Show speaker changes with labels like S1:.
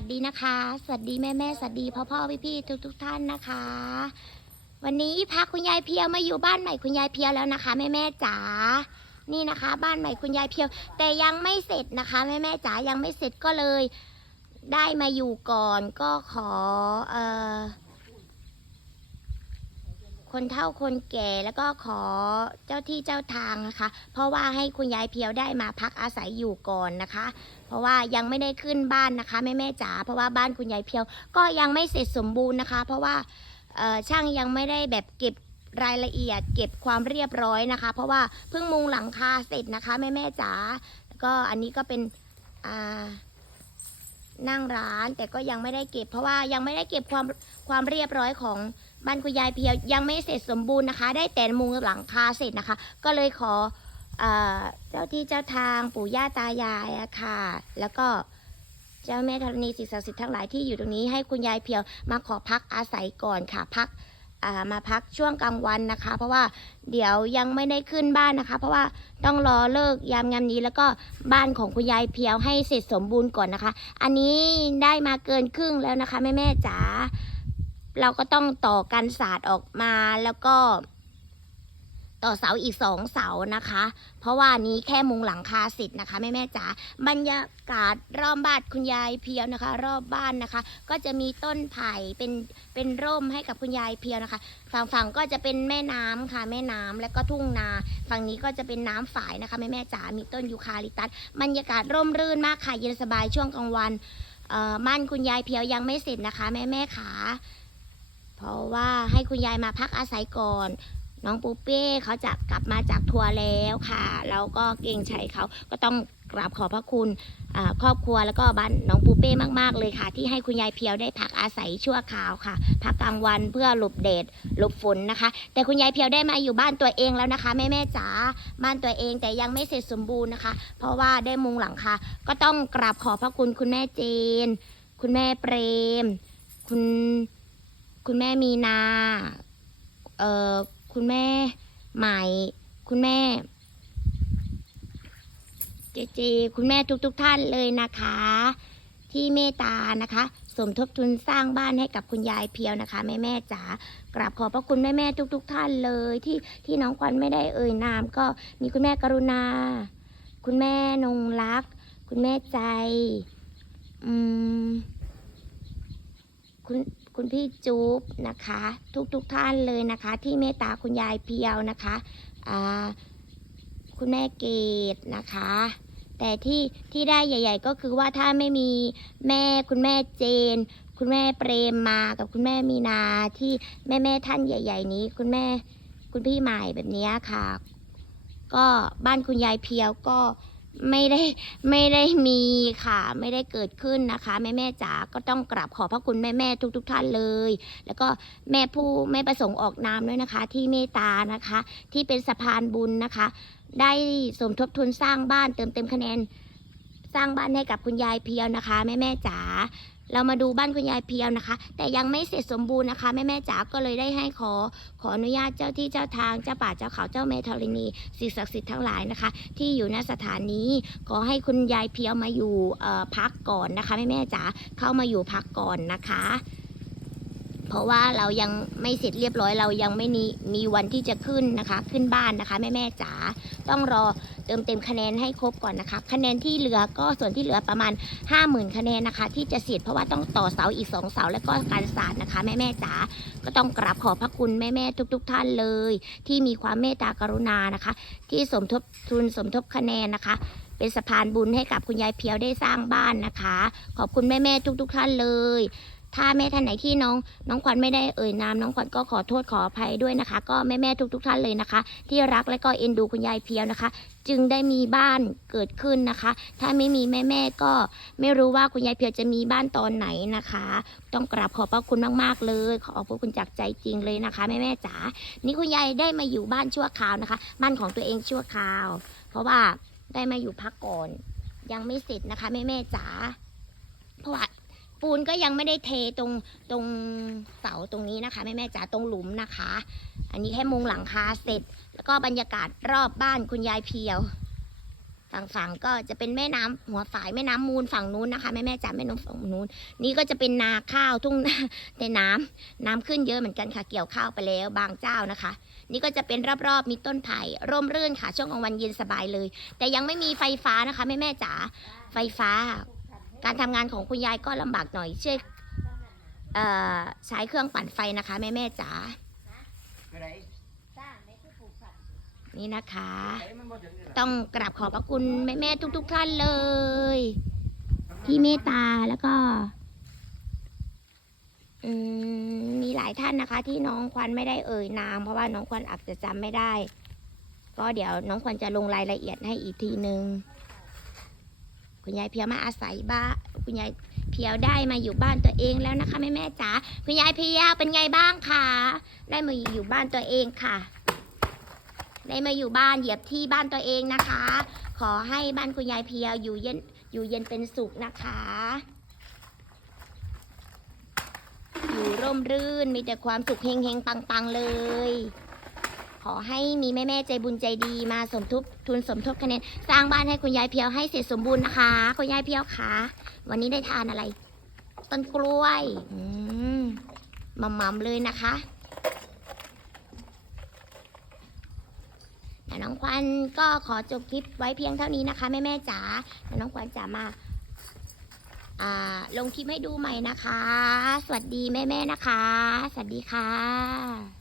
S1: สวัสดีนะคะ สวัสดีแม่แม่สวัสดีพ่อพ่อพี่พี่ทุกทุกท่านนะคะ วันนี้พาคุณยายเพียวมาอยู่บ้านใหม่คุณยายเพียวแล้วนะคะ แม่แม่จ๋า นี่นะคะ บ้านใหม่คุณยายเพียว แต่ยังไม่เสร็จนะคะแม่แม่จ๋ายังไม่เสร็จก็เลย ได้มาอยู่ก่อนก็ขอเอ่อ คนเฒ่าคนแก่แล้วก็ขอเจ้าที่เจ้าทางนะคะ เพราะว่าให้คุณยายเพียวได้มาพักอาศัยอยู่ก่อนนะคะ เพราะว่ายังไม่ได้ขึ้นบ้านนะคะแม่แม่จ๋าเพราะว่าบ้านคุณยายเพียวก็ยังไม่เสร็จสมบูรณ์นะคะ เพราะว่าช่างยังไม่ได้แบบเก็บรายละเอียด เก็บความเรียบร้อยนะคะ เพราะว่าเพิ่งมุงหลังคาเสร็จนะคะแม่แม่จ๋าแล้วก็อันนี้ก็เป็นนั่งร้านแต่ก็ยังไม่ได้เก็บ เพราะว่ายังไม่ได้เก็บความความเรียบร้อยของ บ้านคุณยายเพียวยังไม่เสร็จสมบูรณ์นะคะ ได้แต่มุงหลังคาเสร็จนะคะ ก็เลยขอเอเจ้าที่เจ้าทางปู่ย่าตายายอะค่ะ แล้วก็เจ้าแม่ธรณีสิ่งศักดิ์สิทธิ์ทั้งหลายที่อยู่ตรงนี้ให้คุณยายเพียวมาขอพักอาศัยก่อนค่ะ พักมาพักช่วงกลางวันนะคะ เพราะว่าเดี๋ยวยังไม่ได้ขึ้นบ้านนะคะ เพราะว่าต้องรอเลิกยามงามนี้แล้วก็บ้านของคุณยายเพียวให้เสร็จสมบูรณ์ก่อนนะคะ อันนี้ได้มาเกินครึ่งแล้วนะคะแม่แม่จ๋า เราก็ต้องต่อกันศาสตร์ออกมาแล้วก็ ต่อเสาอีกสองเสานะคะ เพราะว่านี้แค่มุงหลังคาเสร็จนะคะแม่แม่จ๋าบรรยากาศรอบบ้านคุณยายเพียวนะคะ รอบบ้านนะคะ ก็จะมีต้นไผ่เป็นเป็นร่มให้กับคุณยายเพียวนะคะ ฝั่งฝั่งก็จะเป็นแม่น้ำค่ะแม่น้ำแล้วก็ทุ่งนา ฝั่งนี้ก็จะเป็นน้ำฝายนะคะแม่แม่จ๋ามีต้นยูคาลิปตัสบรรยากาศร่มรื่นมากค่ะเย็นสบายช่วงกลางวันเอ่อบ้านคุณยายเพียวยังไม่เสร็จนะคะ แม่แม่ขา เพราะว่าให้คุณยายมาพักอาศัยก่อน น้องปูเป้เขาจะกลับมาจากทัวร์แล้วค่ะ แล้วก็เกรงใจเขาก็ต้องกราบขอบพระคุณครอบครัวแล้วก็บ้านน้องปูเป้มาก ๆ เลยค่ะ ที่ให้คุณยายเพียวได้พักอาศัยชั่วคราวค่ะ พักกลางวันเพื่อหลบแดดหลบฝนนะคะ แต่คุณยายเพียวได้มาอยู่บ้านตัวเองแล้วนะคะแม่แม่จ๋าบ้านตัวเองแต่ยังไม่เสร็จสมบูรณ์นะคะ เพราะว่าได้มุงหลังคาก็ต้องกราบขอบพระคุณคุณแม่เจน คุณแม่เปรม คุณ คุณแม่มีนาเอ่อคุณแม่ใหม่ คุณแม่ เจเจ คุณแม่ทุกๆทท่านเลยนะคะ ที่เมตตานะคะ สมทบทุนสร้างบ้านให้กับคุณยายเพียวนะคะ แม่แม่จ๋ากราบขอบพระคุณแม่แม่ทุกๆท่านเลยที่ที่น้องควันไม่ได้เอ่ยนาม ก็มีคุณแม่กรุณา คุณแม่นงรัก คุณแม่ใจ อืมคุณ คุณพี่จุ๊บนะคะ ทุกทุกๆท่านเลยนะคะ ที่เมตตาคุณยายเพียวนะคะคุณแม่เกดนะคะ แต่ที่ที่ได้ใหญ่ ๆ ก็คือว่าถ้าไม่มีแม่คุณแม่เจน คุณแม่เปรมมากับคุณแม่มีนาที่แม่แม่ท่านใหญ่ ๆ นี้ คุณแม่คุณพี่ใหม่แบบนี้ค่ะ ก็บ้านคุณยายเพียวก็ ไม่ได้ไม่ได้มีค่ะ ไม่ได้เกิดขึ้นนะคะ แม่แม่จ๋าก็ต้องกราบขอบพระคุณแม่แม่ๆทุกๆท่านเลย แล้วก็แม่ผู้ไม่ประสงค์ออกนามด้วยนะคะ ที่เมตตานะคะ ที่เป็นสะพานบุญนะคะ ได้สมทบทุนสร้างบ้านเติมเต็มคะแนน สร้างบ้านให้กับคุณยายเพียวนะคะ แม่แม่จ๋า เรามาดูบ้านคุณยายเพียวนะคะ แต่ยังไม่เสร็จสมบูรณ์นะคะแม่แม่จ๋าก็เลยได้ให้ขอขออนุญาตเจ้าที่เจ้าทางเจ้าป่าเจ้าเขาเจ้าเมธรณีสิ่งศักดิ์สิทธิ์ทั้งหลายนะคะ ที่อยู่ณสถานนี้ขอให้คุณยายเพียวมาอยู่พักก่อนนะคะแม่แม่จ๋าเข้ามาอยู่พักก่อนนะคะ เพราะว่าเรายังไม่เสร็จเรียบร้อยเรายังไม่มีมีวันที่จะขึ้นนะคะ ขึ้นบ้านนะคะแม่แม่จ๋าต้องรอเติมเต็มคะแนนให้ครบก่อนนะคะ คะแนนที่เหลือก็ส่วนที่เหลือประมาณ 50,000 คะแนนนะคะ ที่จะเสร็จเพราะว่าต้องต่อเสาอีกสองเสาแล้วก็การสาดนะคะ แม่แม่จ๋าก็ต้องกราบขอบพระคุณแม่แม่ทุกๆท่านเลย ที่มีความเมตตากรุณานะคะ ที่สมทบทุนสมทบคะแนนนะคะเป็นสะพานบุญให้กับคุณยายเพียวได้สร้างบ้านนะคะ ขอบคุณแม่แม่ๆทุก ๆ ท่านเลย ถ้าแม่ท่านไหนที่น้องน้องขวัญไม่ได้เอ่ยนามน้องขวัญก็ขอโทษขออภัยด้วยนะคะ ก็แม่แม่ๆทุกๆท่านเลยนะคะ ที่รักและก็เอ็นดูคุณยายเพียวนะคะ จึงได้มีบ้านเกิดขึ้นนะคะ ถ้าไม่มีแม่แม่ก็ไม่รู้ว่าคุณยายเพียวจะมีบ้านตอนไหนนะคะ ต้องกราบขอบพระคุณมากๆเลย ขอบพระคุณจากใจจริงเลยนะคะ แม่แม่จ๋านี่คุณยายได้มาอยู่บ้านชั่วคราวนะคะ บ้านของตัวเองชั่วคราว เพราะว่าได้มาอยู่พักก่อน ยังไม่เสร็จนะคะแม่แม่จ๋าเพราะว่า ปูนก็ยังไม่ได้เทตรงตรงเสาตรงนี้นะคะ แม่แม่จ๋าตรงหลุมนะคะ อันนี้แค่มุงหลังคาเสร็จ แล้วก็บรรยากาศรอบบ้านคุณยายเพียว ฝั่งฝั่งก็จะเป็นแม่น้ำหัวฝายแม่น้ำมูลฝั่งนู้นนะคะแม่แม่จ๋าแม่น้ำฝั่งนู้น นี่ก็จะเป็นนาข้าวทุ่งนาแต่น้ำน้ำขึ้นเยอะเหมือนกันค่ะ เกี่ยวข้าวไปแล้วบางเจ้านะคะ นี่ก็จะเป็นรอบๆมีต้นไผ่ร่มรื่นค่ะ ช่วงกลางวันเย็นสบายเลย แต่ยังไม่มีไฟฟ้านะคะแม่แม่จ๋าไฟฟ้า การทำงานของคุณยายก็ลำบากหน่อยช่วยเอ่อใช้เครื่องปั่นไฟนะคะ แม่แม่จ๋านี่นะคะต้องกราบขอบพระคุณแม่แม่ๆทุก ๆ ท่านเลย ที่เมตตาแล้วก็ อืมมีหลายท่านนะคะ ที่น้องควันไม่ได้เอ่ยนามเพราะว่าน้องควันอาจจะจำไม่ได้ ก็เดี๋ยวน้องควันจะลงรายละเอียดให้อีกทีนึง คุณยายเพียวมาอาศัยบ้านคุณยายเพียวได้มาอยู่บ้านตัวเองแล้วนะคะแม่แม่จ๋าคุณยายเพียวเป็นไงบ้างคะได้มาอยู่บ้านตัวเองค่ะ ได้มาอยู่บ้านเหยียบที่บ้านตัวเองนะคะ ขอให้บ้านคุณยายเพียวอยู่เย็นอยู่เย็นเป็นสุขนะคะ อยู่ร่มรื่นมีแต่ความสุขเฮงเฮงปังปังๆเลย อให้มีแม่แม่ๆใจบุญใจดีมาสมทบทุนสมทบคะแนนสร้างบ้านให้คุณยายเพียวให้เสร็จสมบูรณ์นะคะ คุณยายเพียวคะวันนี้ได้ทานอะไร ต้นกล้วยอืมมัมๆเลยนะคะน้องควันก็ขอจบคลิปไว้เพียงเท่านี้นะคะ แม่แม่จ๋าน้องควันจะมาาลงคลิปให้ดูใหม่นะคะ สวัสดีแม่แม่นะคะ สวัสดีค่ะ